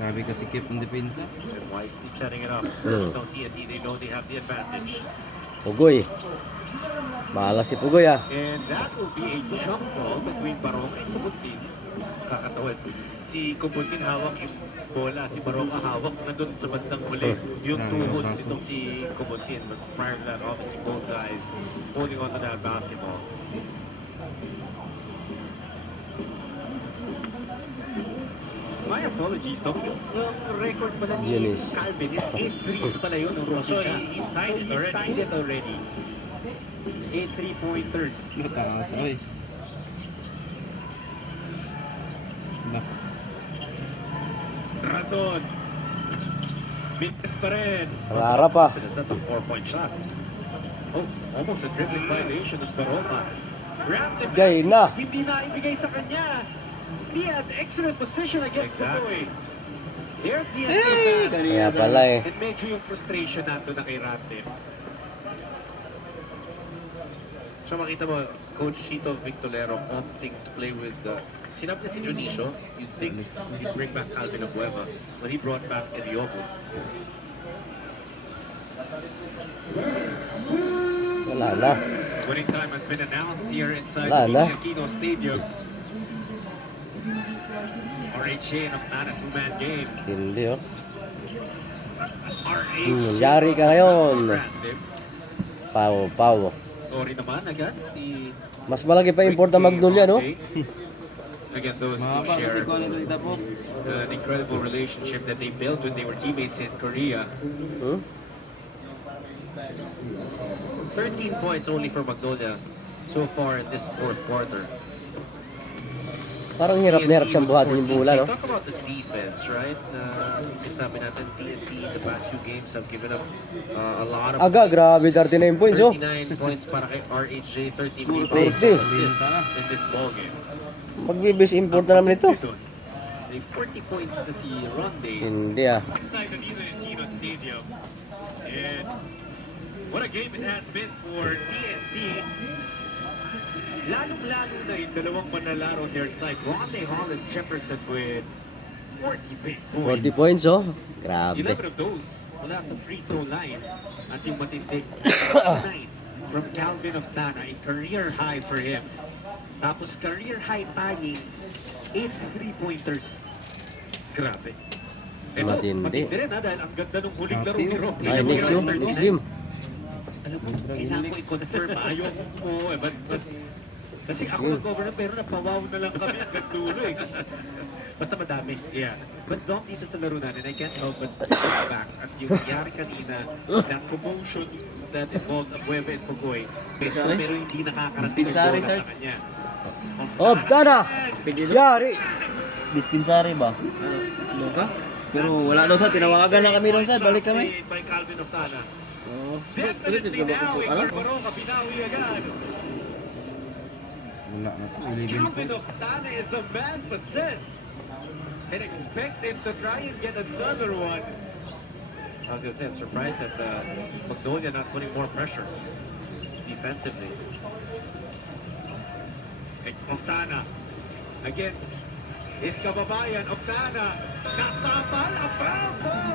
Grabe kasi keep ang depensa. And wisely setting it up. Now TNT, they know they have the advantage. Pugoy. Malas si Pugoy ah. And that will be a jump ball between Baroka and Kubuntin. Kakatawid. Si Kubuntin hawak yung bola. Si Baroka hawak na doon sa bandang huli. Yung tuhod nitong si Kubuntin. But prior to that, obviously both guys holding on to that basketball. My apologies, Doc. Yung record pala ni Yun is. Calvin is 8 threes pala yun. So he's tied it already. He's tied it already. 8 3-pointers. Mataas, oy. Na. Razon. Bites pa rin. Pangarap ah. That's a 4-point shot. Oh, almost a dribbling violation of Baroka. Grabbed him. Gay na. Hindi na ibigay sa kanya. He had excellent position against Pugoy. There's the Kaya pala eh. And medyo yung frustration nandun na kay Ratliff. So makita mo, Coach Chito Victolero opting to play with sinap niya si Junicio. You'd think he'd bring back Calvin Abueva, but he brought back Ediobo. Wala na. Winning time has been announced here inside Wala the Aquino Stadium. RHA and Oftana two-man game. Hindi oh. RHA. Yari ka ngayon. Pau. Sorry naman agad si Mas malaki pa import ang Magnolia no? Again, those two Mahaba kasi share kung ano ito po. an incredible relationship that they built when they were teammates in Korea. 13 points only for Magnolia so far in this fourth quarter. Parang hirap na hirap siyang buhatin yung bola no? Talk about the defense, right? Sinasabi natin, TNT the past few games have given up a lot of Aga, points. grabe 39 points oh. 39 points para kay RHJ, 13 40. assists in this ballgame. Magbibis import na naman ito. May 40 points na si Ronde Hindi ah. inside the Nino Aquino Stadium. And what a game it has been for TNT. Lalong-lalo na yung dalawang manlalaro on their side. Ronde Hollis Jefferson with 40 big points. 40 points oh. Grabe. 11 of those mula sa free throw line. At yung matindi 9 from Calvin Oftana, a career high for him. Tapos career high tying 8 3-pointers. Grabe. Matindi. Matindi rin ha, dahil ang ganda nung huling laro ni Rocky. Ay, next yun. Next game. Alam mo, kailangan ko i-confirm ha. Ayoko mo eh. But, kasi ako nag-cover na pero napawaw na lang kami hanggang dulo eh. Basta madami. Yeah. But Dom, dito sa laro natin, I can't help but look back at yung nangyari kanina, that commotion that involved Abueva and Pugoy. Pero hindi nakakarating ang bola sa kanya. Oh, Tana! Yari! Dispensary ba? Loka? Pero wala daw sa tinawagan na kami ron sa balik kami. By Calvin Oftana. Oo. Definitely now, Alam? Baroka, binawi agad. Wala na ito. 11 Calvin po. Oftana is a man possessed. And expect him to try and get another one. I was going to say, I'm surprised that Magnolia not putting more pressure defensively. And Oftana against his kababayan, Oftana. Kasama na foul ball.